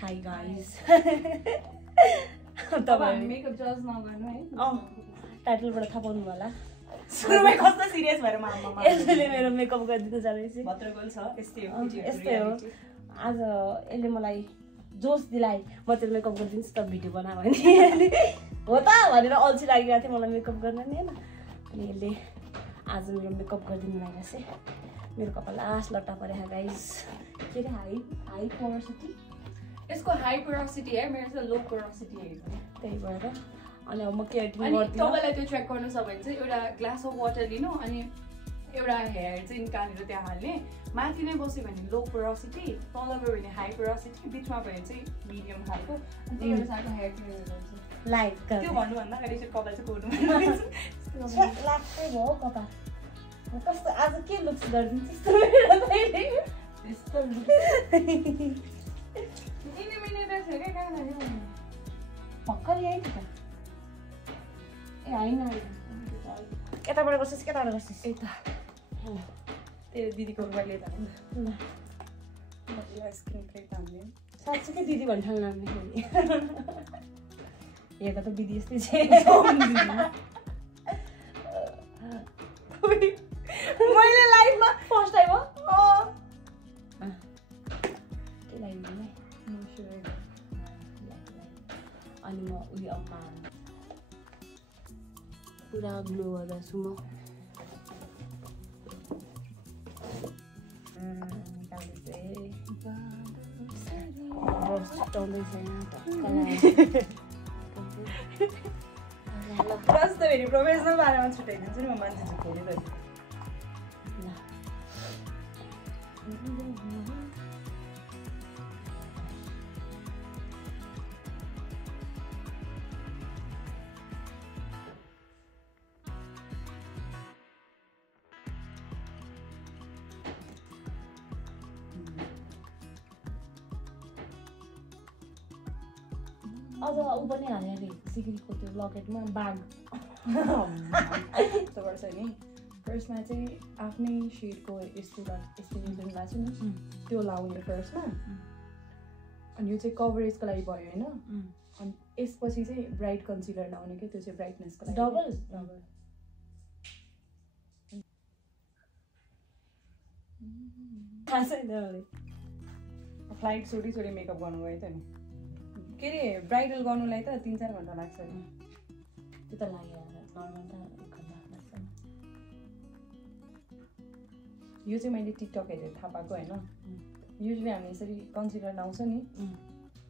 Hi guys. तपाईहरु makeup जज नगर्नु है टाइटलबाट थाहा पाउनु होला सुरुमै कस्तो सिरियस भएर मामा यसले मेरो मेकअप गरिदिनु जाँदैछ भत्रगोल छ यस्तै हो यस्तै हो आज यसले मलाई जोस दिलाइ म तेरो मेकअप गरिदिन्छु त भिडियो बना भने हो त भनेर अल्छी लागिरहेको थियो मलाई मेकअप गर्न नि हैन अनि यसले आज मेरो मेकअप गरिदिनु लागिरहेछ मेरो कपाल लास्ट लट्टा परेको गाइस के रे हाई पोरोसिटी यसको हाई पोरोसिटी है मेरो चाहिँ लो पोरोसिटी है त्यही भएर अनि अब म केटिङ अनि गर्दिन तपाईलाई त्यो चेक गर्नु छ भने चाहिँ एउटा ग्लास अफ वाटर लिनु अनि एउटा हेयर चाहिँ निकालेर त्यहाँ हाल्ने माथि नै बस्यो भने लो पोरोसिटी तल गयो भने हाई पोरोसिटी बिचमा भयो चाहिँ मिडियम खालको अनि त्यो एउटा साको हेयर क्लियर गर्छ लाइक त्यो भन्नु भन्दा अगाडि चाहिँ कपाल चाहिँ कोर्नु लाग्दै भयो कपाल कस्तो आज के लुक्स गरिदिन्छ त्यस्तो भर्खर यही थियो ए होइन यताबाट गर्छस् केटाबाट गर्छस् यता त्यो दिदीको मोबाइलले त स्क्रिन प्लेट हाल्ने साँच्चीकै दिदी भन्नु नाम्ने हेर्दा त दिदी यस्तै छ मैले लाइफमा फर्स्ट टाइम हो के लागिदिनु अनि म उयो अम्मा पुरा ग्लो गर्दैछु म कस्तो फेरि प्रोफेसनल बारेमा छुट्याइदिन्छु नि म मान्छे चाहिँ खोलिदिन्छु अझ ऊ पनि हाल्यो अरे सिक्रीको त्यो लकेटमा बाघ यस्तो गर्छ नि फर्स्टमा चाहिँ आफ्नै सेडको यस्तो जुन लाग्छ नि त्यो लाउने फर्स्टमा अनि यो चाहिँ कभरेजको लागि भयो होइन अनि यसपछि चाहिँ ब्राइट कन्सिलर लाउने क्या त्यो चाहिँ ब्राइटनेसको लागि डबल थाहा छैन फ्लाइट छोडी मेकअप गर्नुभयो त नि के अरे ब्राइडल गर्नुलाई त 3-4 घन्टा लाग्छ नि त्यो त लाग्यो नर्मल त 1 घन्टा लाग्छ यो चाहिँ मैले टिकटक हेरेर थाहा पाएको होइन युजली हामी यसरी कन्सिलर लाउँछ नि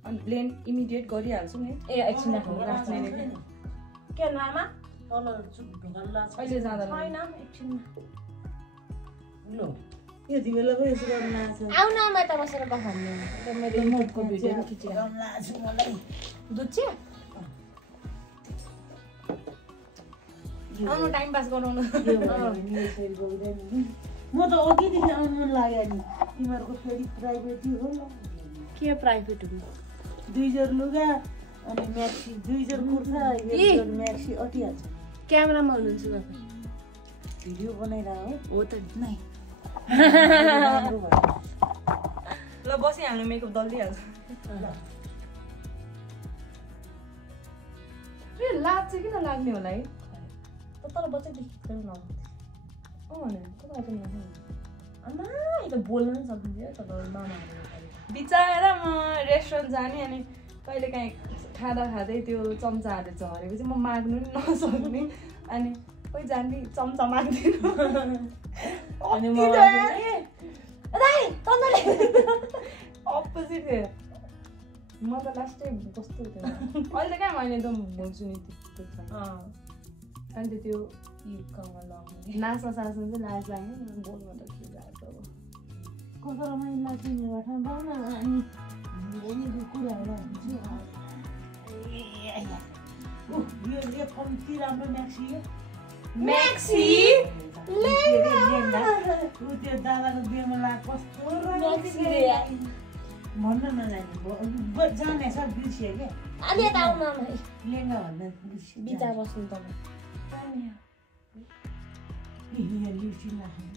अनि ब्लेन्ड इमिडिएट गरिहाल्छौँ नि ए एकछिन राख्ने के नामा अहिले जाँदा छैन एकछिन लो यो दिवेला पो यसो गर्न लाग्छ आउ न म त बसेर गफान्ने मेरो मोडको भिडियो नि खिचेर गर्न लाग्छ मलाई दुध चाहिँ आउनु टाइम पास गराउनु म त अघिदेखि आउनु मन लाग्यो नि तिमीहरूको फेरि प्राइभेट हो के प्राइभेट हो 2 जोर लुगा अनि म्याक्सी 2 जोर कुर्ता 1 जोर म्याक्सी अटिहाल्छ क्यामेरामा हुनुहुन्छ तपाईँ भिडियो बनाइरह हो त नै ल बसिहाल्नु मेकअप दल्दिहाल्छ ए लाज चाहिँ किन लाग्ने होला है तर बच्चादेखि न भने आमा यो त बोल्न पनि सक्दिन्छ तपाईँ मामाहरू बिचारा म रेस्टुरेन्ट जाने अनि कहिले काहीँ खाँदै त्यो चम्चाहरू झरेको चाहिँ म माग्नु नि नसक्ने अनि खोइ जान्ने चम्चा माग्दिनँ अनि म अपोजिट थियो म त लास्टै कस्तो थियो अहिले त कहाँ मैले त बोल्छु नि अनि त्यो नाच्न साच्नु चाहिँ लाज लाग्यो बोल्नु त के लाग्छ अब कसरी महिना चिनेबाट बाउन अनि यही कुराहरू हुन्छ यो कम्ती राम्रो म्याक्सी हो म्याक्सी त्यो दादाको बिहेमा लाग कस्तो भन्न नजाने जाने छ बिर्सियो क्या अलि यता आउन लेङ्गा भन्दा बिचा बस्नु तपाईँ लिप्सी लाग्ने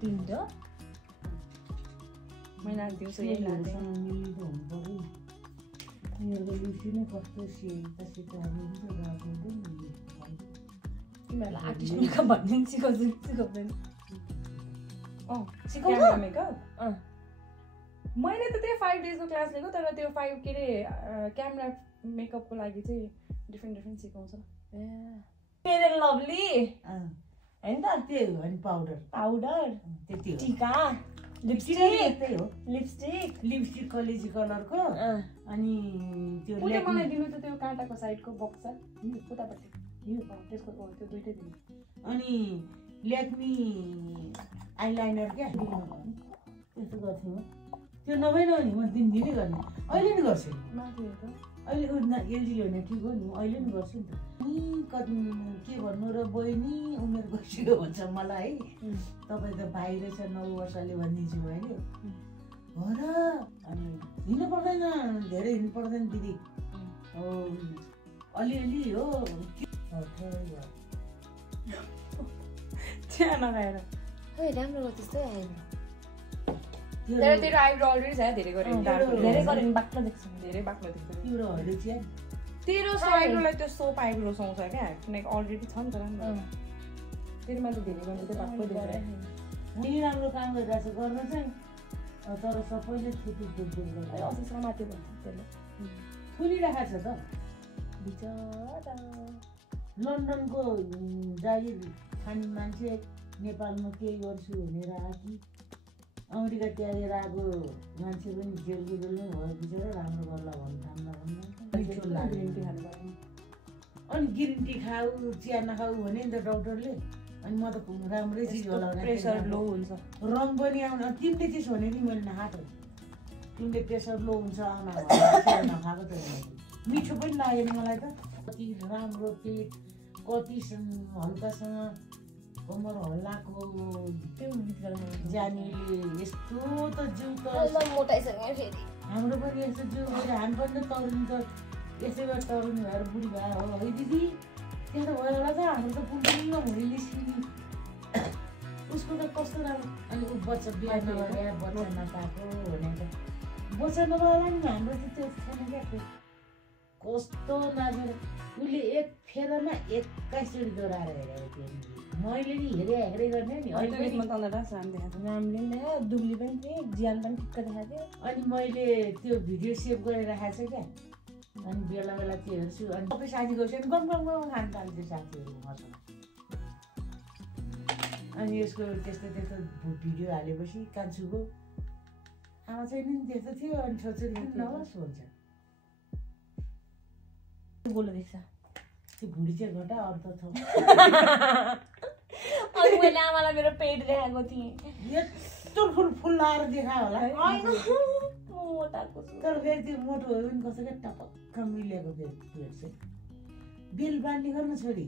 तिम्रो महिना दिउँसो यही लाग्थ्यो मिल्ने त हुनु पर्यो तिनीहरूको लिप्सी नै कस्तो तिमीहरूलाई आर्टिस्ट मेकअप भन्ने सिकाउँदैन क्यामेरा मेकअप मैले त त्यही 5 डेजको क्लास लिएको तर त्यो 5 के अरे क्यामेरा मेकअपको लागि चाहिँ डिफ्रेन्ट सिकाउँछ फेयर एन्ड लभली हैन त त्यही हो अनि पाउडर त्यति हो टिका लिपस्टिक कलेजी कलरको अनि त्यो मलाई दिनु त त्यो काँटाको साइडको बक्स छ उतापट्टि त्यसको त्यो दुइटै दिनु अनि ल्याक्मी आइलाइनर क्या त्यस्तो गर्थ्यौँ त्यो नभए नि म दिनदिनै गर्ने अहिले नि गर्छु अहिले एलजी ल्याउने ठिक हो नि अहिले नि गर्छु नि त के भन्नु र बहिनी उमेर गइसक्यो भन्छ मलाई है तपाईँ त भाइ रहेछ 9 वर्षले भनिदिन्छु मैले हो र अनि हिँड्नु पर्दैन धेरै हिँड्नु पर्दैन दिदी अलिअलि हो चिया नखाएर राम्रो हो त्यस्तै आयो तर तेरो आइब्रो अलरेडी छ धेरै गरे धेरै गरे बाक्लो देख्छ धेरै बाक्लो देख्छ तिम्रो हल्ले चिया तेरो आइब्रोलाई त्यो सोप आइब्रो सुहाउँछ क्या किनकि अलरेडी छ नि त राम्रो तेरोमा त धेरै गरे चाहिँ बाक्लो देख्छ नि राम्रो काम गरिरहेको छ गर्न चाहिँ तर सबैले थुतु अफिसमा माथि भन्छ त्यसले फुलिरहेको छ त लन्डनको जागिर खाने मान्छे नेपालमा केही गर्छु भनेर आयो कि अमेरिका त्यागेर आएको मान्छे पनि जेलगुजेल नै भयो बिचरा राम्रो गर्ला भन्नु अनि ग्रिन टी खाऊ चिया नखाऊ भने नि त डक्टरले अनि म त राम्रै चिज होला प्रेसर लो हुन्छ रङ पनि आउन तिमीले चिज भने नि मैले नखाएको तिमीले प्रेसर लो हुन्छ आउन नखाएको त मिठो पनि लागेन मलाई त कति राम्रो पेट कति हल्कासँग कमर हल्लाको जानेले यस्तो त जिउ त हाम्रो पनि यस्तो जिउ हामी पनि त तरुण त यसैबाट तरुण भएर बुढी भए हो है दिदी त्यहाँ त भयो होला त हाम्रो त पुण्डिङ हुने निस्किने उसको त कस्तो राम्रो अनि ऊ बच्चा बिहा नगरे बच्चा नपाएको भने त बच्चा नपाएला नि हाम्रो त त्यो छैन क्या कस्तो नाचेर उसले एक फेरमा 21 चोटि दोहोऱ्याएर हेरेको थियो मैले नि हेरेँ गर्ने नि अहिले राम्रले दुब्ली पनि थिएँ ज्यान पनि ठिक्क देखाएको थियो अनि मैले त्यो भिडियो सेभ गरेर राखेको छ क्या अनि बेला बेला त्यो हेर्छु अनि सबै साथी गएपछि अनि गम खान थाल्थ्यो साथीहरू मसँग अनि यसको त्यस्तो भिडियो हालेपछि कान्छुको आमा चाहिँ नि त्यस्तो थियो अनि छोरी नहोस् भन्छ बोल्नु देख्छ त्यो भुँडी चाहिँ घटा अरू त अनि मैले आमालाई मेरो पेट देखाएको थिएँ यस्तो फुल लाएर देखायो होला मोटाको तर फेरि त्यो मोटो भयो पनि कसै क्या टपक्क मिलेको पेट चाहिँ बेल बान्ने गर्नु छोरी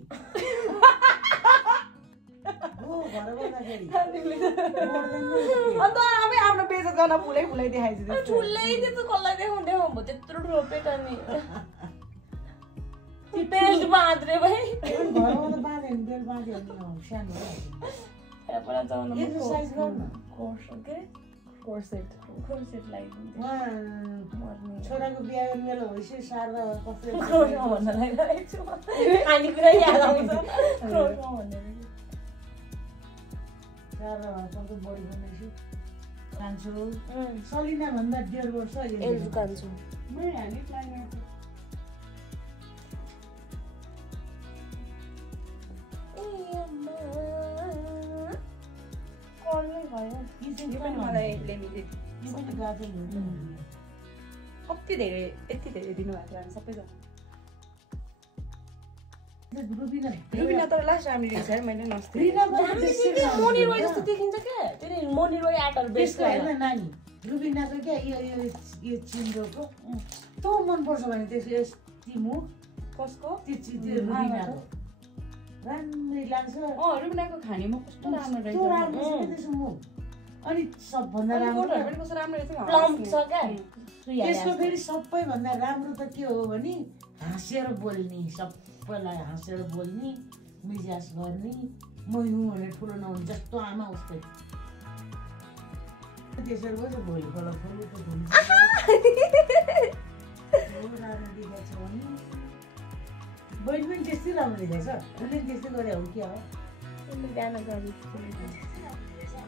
हो घर बस्दाखेरि अन्त आमै आफ्नो बेइज्जत गर्न फुलै देखाइदिन्छ ठुलै त्यस्तो कसलाई देखाउँदै हो त्यत्रो ठुलो पेट अनि बेल्ट बाँध्रे भाइ घरमा त बाँध्यो नि बेल्ट बाँध्यो भने सानो एक्सर्साइज गर्नु कोर्सेट लगाइदिन्छ छोराको बिहा गर्ने बेला भइसक्यो शारदा कस्तो भन्न लागिरहेको छु खानेकुरा याद आउँछ शारदा कस्तो बढी बनाइछु कान्छु सलिना भन्दा 1.5 वर्ष एल्जु कान्छु मैले हाली प्लान कति धेरै यति धेरै दिनुभएको हामी सबैजना रुबिना तर लास्ट राम्रो रहेछ है मैले नस्थे मोनी रोय जस्तो देखिन्छ क्या त्यो मोनी रोय एक्टर बेस्ट नानी रुबिनाको क्या यो चिन्डोको तँ मनपर्छ भने त्यसको तिमु कसको त्यो रुबिनाको राम्रै लाग्छ रुबिनाको खानेमा कस्तो राम्रो रहेछ त्यसो म अनि सबभन्दा राम्रो त्यसको फेरि सबैभन्दा राम्रो त के हो भने हाँसेर बोल्ने सबैलाई हाँसेर बोल्ने मिजाज गर्ने म हुँ भने ठुलो नहुने जस्तो आमा उसकै त्यसरी बस भोलि फल फल त धुन्छ राम्रो देखाएको छ भने बहिनी पनि त्यस्तै राम्रो देखाएको छ उसले त्यस्तै गरे हो क्या हो बिहान गरी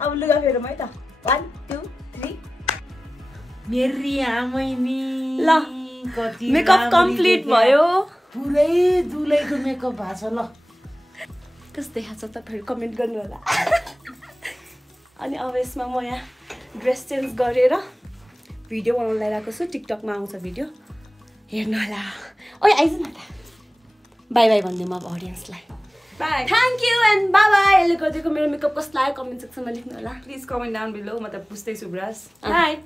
अब लुगा फेरौँ है त 1 2 3 मेरी आमै नि ल मेकअप कम्प्लिट भयो पुरै दुलैको मेकअप भएको छ ल कस्तो देखाएको छ तपाईँहरू कमेन्ट गर्नु होला अनि अब यसमा म यहाँ ड्रेस चेन्ज गरेर भिडियो बनाउन लगाइरहेको छु टिकटकमा आउँछ भिडियो हेर्नु होला ओइ आइज न त बाई बाई भनिदिउँ अब अडियन्सलाई Bye. Thank you and by by यसले गरिदिएको मेरो मेकअप कस्तो लाग्यो कमेन्ट सेक्सनमा लेख्नु होला Please comment down below. मतलब पुस्तै छु ब्रस. Bye.